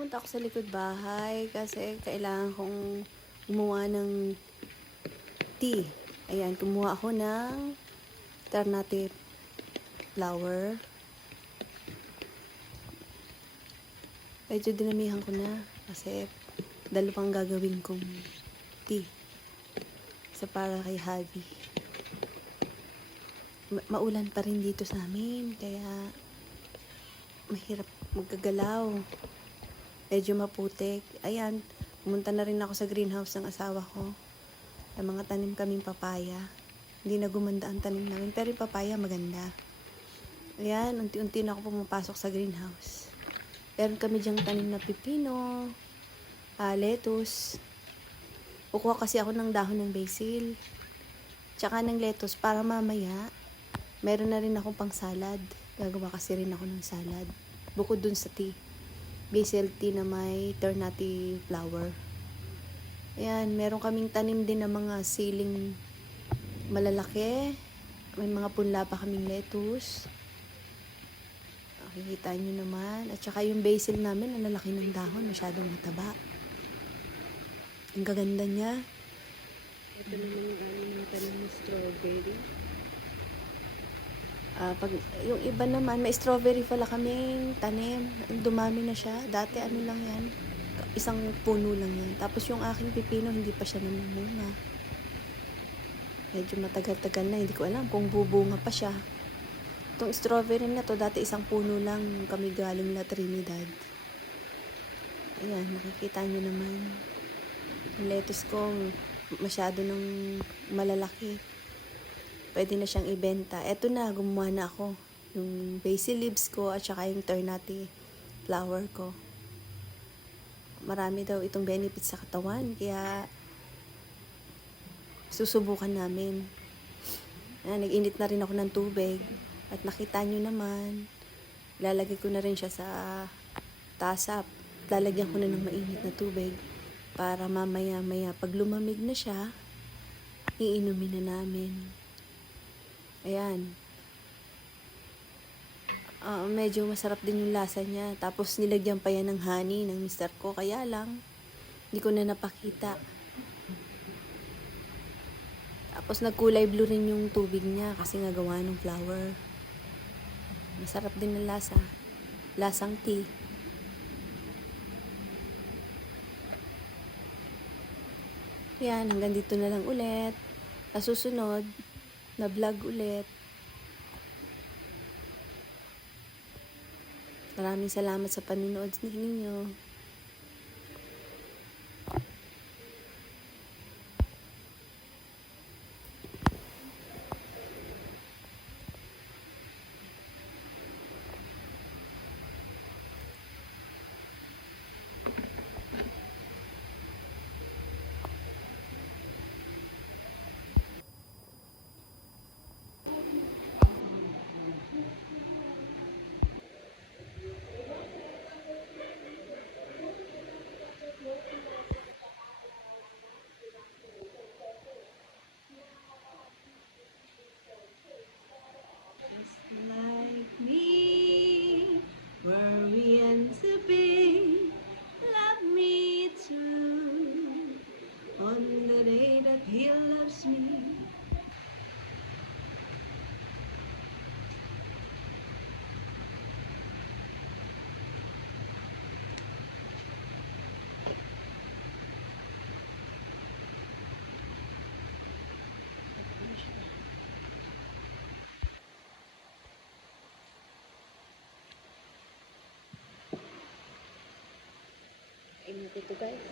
pumunta ako sa likod bahay kasi kailangan kong gumawa ng tea. Ayan, kumuha ako ng alternative flower. Medyo dinamihan ko na kasi dalawang gagawin kong tea. Isa para kay Javi. Maulan pa rin dito sa amin, kaya mahirap magagalaw. Medyo maputik. Ayan, pumunta na rin ako sa greenhouse ng asawa ko. May mga tanim kaming papaya. Hindi na gumanda ang tanim namin, pero yung papaya maganda. Ayan, unti-unti na ako pumapasok sa greenhouse. Meron kami dyang tanim na pipino, lettuce. Kukuha kasi ako ng dahon ng basil. Tsaka ng lettuce para mamaya, meron na rin akong pang salad. Gagawa kasi rin ako ng salad. Bukod dun sa tea. Basil tea na may ternate flower. Ayan, meron kaming tanim din ng mga siling malalaki. May mga punla pa kaming lettuce. Makikita nyo naman. At saka yung basil namin, ang lalaki ng dahon. Masyadong mataba. Ang gaganda niya. Ito naman galing ng tanim ng strawberry. Yung iba naman, may strawberry pala kaming tanim. Dumami na siya. Dati ano lang yan, isang puno lang yan. Tapos yung aking pipino, hindi pa siya namumunga. Medyo matagal-tagal na, hindi ko alam kung bubunga pa siya. Itong strawberry na to, dati isang puno lang kami galing La Trinidad. Ayan, nakikita nyo naman. Yung lettuce ko, masyado ng malalaki. Pwede na siyang ibenta. Eto na, gumawa na ako. Yung basil leaves ko at saka yung ternate flower ko. Marami daw itong benefits sa katawan. Kaya, susubukan namin. Nag-init na rin ako ng tubig. At nakita nyo naman, lalagay ko na rin siya sa tasap. Lalagyan ko na ng mainit na tubig. Para mamaya-maya, pag lumamig na siya, iinumin na namin. Ayan. Medyo masarap din yung lasa niya. Tapos nilagyan pa yan ng honey ng mister ko. Kaya lang, hindi ko na napakita. Tapos nagkulay blue rin yung tubig niya kasi nga gawa ng flower. Masarap din ang lasa. Lasang tea. Yan, hanggang dito na lang ulit. Sa susunod, na vlog ulit. Maraming salamat sa panonood ninyo. Just like me, were we meant to be? Love me too. On the day that he loves me. Ingat ito guys.